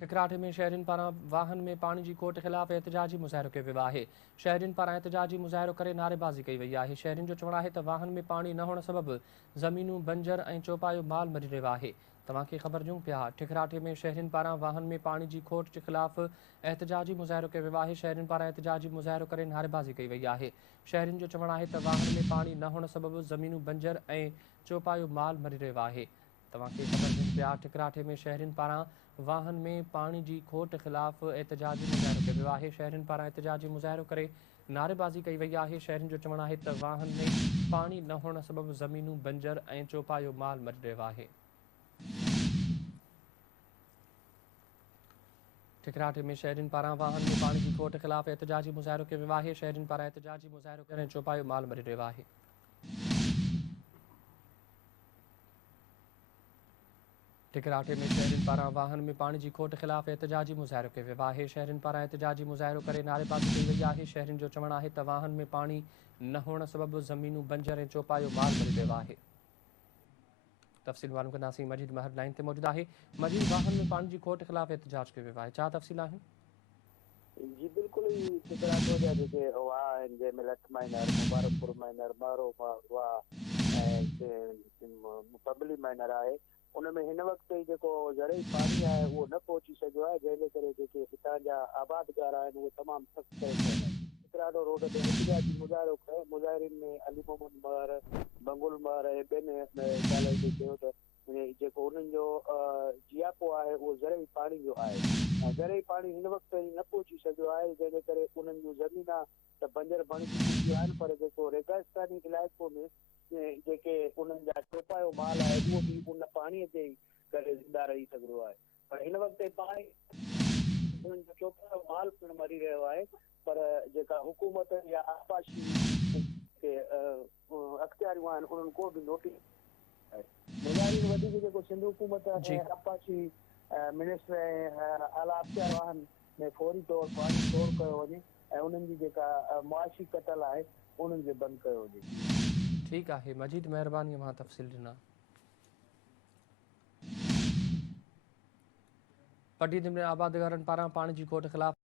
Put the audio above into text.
टिकराटे में शहरिन पारां वाहन में पानी की खोट खिलाफ एहतजाजी मुज़ाहिरो कयो वियो आहे। शहरिन पारां एहतजाजी मुज़ाहिरो करे नारेबाज़ी कई वई आहे। शहरिन जो चवणु आहे त वाहन में पानी न हुअण सबबि ज़मीनूं बंजर ऐं चौपायो माल मरी रहियो आहे। तव्हांखे ख़बर ॾियूं पिया, टिकराटे में शहरिन पारां वाहन में पानी की खोट के ख़िलाफ़ एहतजाजी मुज़ाहिरो कयो वियो आहे। शहरिन पारां एहतजाजी मुज़ाहिरो करे नारेबाज़ी कई वई आहे। शहरिन जो चवणु आहे त वाहन में पानी न हुअण सबबि ज़मीनूं बंजर ऐं चौपायो माल मरी रहियो आहे। तव्हांखे ख़बर ॾियूं पिया, टिकराटे में शहरिन पारां वाहन में पानी की खोट खिलाफ एहतजाजी मुज़ाहिरो कयो वियो आहे। शहरिन पारां एहतजाजी मुज़ाहिरो करे नारेबाज़ी कई वई आहे। शहरिन जो चवणु आहे त वाहन में पानी न हुअण सबबि ज़मीनूं बंजर ऐं चौपायो माल मरी रहियो आहे। टिकराटे में शहरिन पारां वाहन में पानी की खोट खिलाफ एहतजाजी मुज़ाहिरो कयो वियो आहे। शहरिन पारां एहतजाजी मुज़ाहिरो करे चौपायो माल मरी रहियो आहे। टिकराटे में शहरिन पारां वाहन में पानी की खोट खिलाफ एहतजाजी मुज़ाहिरो कयो वियो आहे। शहरिन पारां एहतजाजी मुज़ाहिरो करे नारेबाज़ी कई वई आहे। शहरिन जो चवणु आहे त वाहन में पानी न हुअण सबबि ज़मीनूं बंजर ऐं चौपायो माल मरी रहियो आहे। तफ़सील मालूम कंदासीं। मजीद महर लाइन ते मौजूदु आहे। मजीद, वाहन में पानी की खोट खिलाफ एहतजाज कयो वियो आहे, छा तफ़सील आहिनि? जी बिल्कुल ही टिकराटो जा जेके वाह आहिनि जंहिंमें लठमाइनर, मुबारकपुर माइनर, मारो वाह ऐं पबली माइनर आहे, उनमें हिन वक़्तु जेको ज़रई पाणी आहे उहो न पहुची सघियो आहे, जंहिंजे करे जेके हितां जा आबादगार आहिनि उहे तमामु सख़्तु परेशान आहिनि। टिकराटो रोड ते एहतजाजी मुज़ाहिरो कयो। मुज़ाहिरीन में अली मोहम्मद महर, बंगुल महर ऐं ॿियनि ॻाल्हाइनि ते चयो त जेको उन्हनि जो जियापो आहे उहो ज़रई पाणी जो आहे ऐं ज़रई पाणी हिन वक़्तु न पहुची सघियो आहे, जंहिंजे करे उन्हनि जूं ज़मीना त बंजर बणिजी चुकियूं आहिनि, पर जेको रेगिस्तानी इलाइक़ो में जेके उन्हनि जा चौपायो माल आहे उहो बि उन पाणीअ ते ई करे ज़िंदा रही सघंदो आहे। पर हिन वक़्तु पाणी उन्हनि जो चौपायो माल पिणु मरी रहियो आहे, पर जेका हुकूमत या आपाशी अख़्तियारियूं आहिनि उन्हनि को बि नोटिस मुज़ाहिरीन वधीक जेको सिंध हुकूमत ऐं आपाशी मिनिस्टर ऐं आला अख़्तियार वाहन में फौरी तौर पाणी स्टोर कयो वञे ऐं उन्हनि जी जेका मुआशी कतल आहे उन्हनि खे बंदि कयो वञे। ठीकु आहे मजीद, महिरबानी मां तफ़सील ॾिना। पटी में आबादगारनि पारां पाणी की खोट खिलाफ